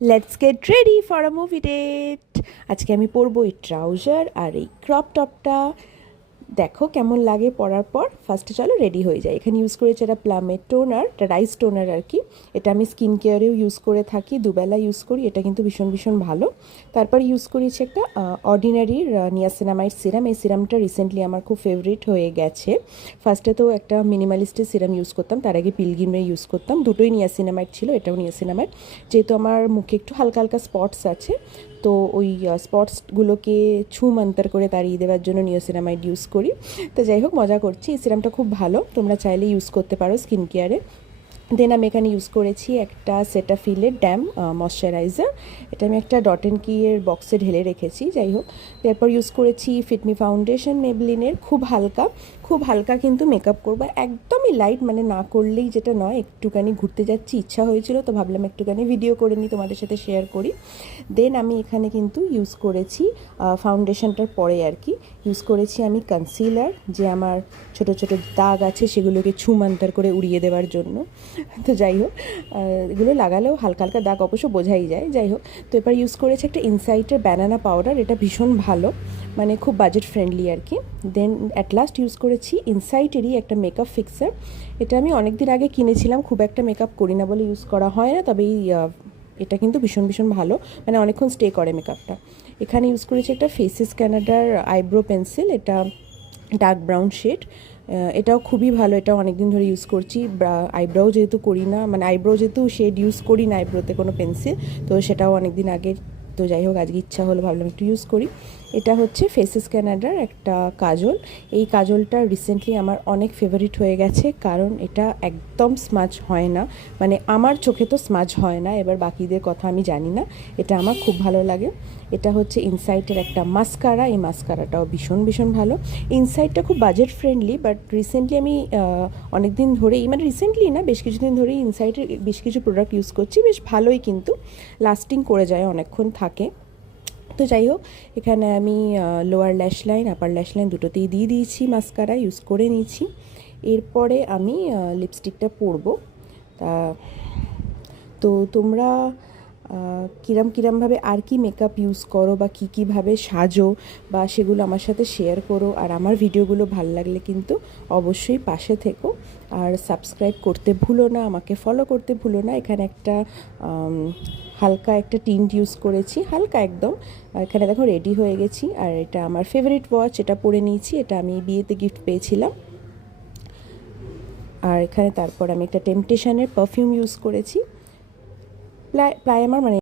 Let's get ready for a movie date. আজকে আমি পরবো এই ট্রাউজার আর এই ক্রপ টপটা। দেখো কেমন লাগে পরার পর। ফার্স্টে চলো রেডি হয়ে যায়। এখানে ইউজ করেছি এটা প্লামের টোনার, এটা রাইস টোনার আর কি। এটা আমি স্কিন কেয়ারেও ইউজ করে থাকি, দুবেলা ইউজ করি। এটা কিন্তু ভীষণ ভীষণ ভালো। তারপর ইউজ করেছি একটা অর্ডিনারির নিয়াসিনামাইড সিরাম। এই সিরামটা রিসেন্টলি আমার খুব ফেভারিট হয়ে গেছে। ফার্স্টে তো একটা মিনিমালিস্টের সিরাম ইউজ করতাম, তার আগে পিলগ্রিমের ইউজ করতাম। দুটোই নিয়াসিনামাইড ছিল, এটাও নিয়াসিনামাইড। যেহেতু আমার মুখে একটু হালকা হালকা স্পটস আছে, তো ওই স্পটসগুলোকে ছুমন্তর করে তাড়িয়ে দেওয়ার জন্য নিয়াসিনামাইড ইউজ করি। তো যাই হোক, মজা করছি। এই সিরামটা খুব ভালো, তোমরা চাইলে ইউজ করতে পারো স্কিন কেয়ারে। দেন আমি এখানে ইউজ করেছি একটা সেটাফিলের ড্যাম ময়শ্চারাইজার। এটা আমি একটা ডট অ্যান্ড কিয়ের বক্সে ঢেলে রেখেছি। যাই হোক, তারপর ইউজ করেছি ফিটমি ফাউন্ডেশন মেবলিনের, খুব হালকা। খুব হালকা কিন্তু মেকআপ করবো, একদমই লাইট, মানে না করলেই যেটা নয়। একটুখানি ঘুরতে যাচ্ছি, ইচ্ছা হয়েছিল, তো ভাবলাম একটুখানি ভিডিও করে নিই, তোমাদের সাথে শেয়ার করি। দেন আমি এখানে কিন্তু ইউজ করেছি ফাউন্ডেশনটার পরে আর কি ইউজ করেছি আমি কনসিলার, যে আমার ছোট ছোট দাগ আছে সেগুলোকে ছুমন্তর করে উড়িয়ে দেওয়ার জন্য। তো যাই হোক, এগুলো লাগালেও হালকা হালকা দাগ অবশ্য বোঝাই যায়। যাই হোক, তো এবার ইউজ করেছি একটা ইনসাইটের ব্যানানা পাউডার। এটা ভীষণ ভালো, মানে খুব বাজেট ফ্রেন্ডলি আর কি। দেন অ্যাট লাস্ট ইউজ করেছি ইনসাইটেরই একটা মেকআপ ফিক্সার। এটা আমি অনেক দিন আগে কিনেছিলাম, খুব একটা মেকআপ করি না বলে ইউজ করা হয় না, তবে এটা কিন্তু ভীষণ ভীষণ ভালো, মানে অনেকক্ষণ স্টে করে মেকআপটা। এখানে ইউজ করেছি একটা ফেসেস ক্যানাডার আইব্রো পেন্সিল, এটা ডার্ক ব্রাউন শেড। এটাও খুবই ভালো, এটাও অনেক দিন ধরে ইউজ করছি। আইব্রোও যেহেতু করি না, মানে আইব্রো যেহেতু শেড ইউজ করি না আইব্রোতে কোনো পেন্সিল, তো সেটাও অনেক দিন আগে। তো যাই হোক, আজকে ইচ্ছা হলো, ভাবলাম একটু ইউজ করি। এটা হচ্ছে ফেসেস ক্যানাডার একটা কাজল। এই কাজলটা রিসেন্টলি আমার অনেক ফেভারিট হয়ে গেছে, কারণ এটা একদম স্মাজ হয় না, মানে আমার চোখে তো স্মাজ হয় না, এবার বাকিদের কথা আমি জানি না। এটা আমার খুব ভালো লাগে। এটা হচ্ছে ইনসাইটের একটা মাস্কারা, এই মাস্কারাটাও ভীষণ ভীষণ ভালো। ইনসাইটটা খুব বাজেট ফ্রেন্ডলি, বাট রিসেন্টলি আমি অনেক দিন ধরেই, মানে রিসেন্টলি না, বেশ কিছুদিন ধরেই ইনসাইটের বেশ কিছু প্রোডাক্ট ইউজ করছি, বেশ ভালোই, কিন্তু লাস্টিং করে যায়, অনেকক্ষণ থাকে। তো যাই হোক, এখানে আমি লোয়ার ল্যাশ লাইন, আপার ল্যাশ লাইন দুটোতেই দিয়ে দিয়েছি মাস্কারা, ইউজ করে নিয়েছি। এরপরে আমি লিপস্টিকটা পরবো। তা তো তোমরা কিরমভাবে আর কি মেকআপ ইউজ করো, বা কীভাবে সাজো, বা সেগুলো আমার সাথে শেয়ার করো। আর আমার ভিডিওগুলো ভালো লাগলে কিন্তু অবশ্যই পাশে থেকো, আর সাবস্ক্রাইব করতে ভুলো না, আমাকে ফলো করতে ভুলো না। এখানে একটা হালকা একটা টিন্ট ইউজ করেছি, হালকা একদম। এখানে দেখো রেডি হয়ে গেছি, আর এটা আমার ফেভারিট ওয়াচ, এটা পরে নিয়েছি, এটা আমি বিয়েতে গিফট পেয়েছিলাম। আর এখানে তারপর আমি একটা টেম্পটেশনের পারফিউম ইউজ করেছি। প্রায় আমার মানে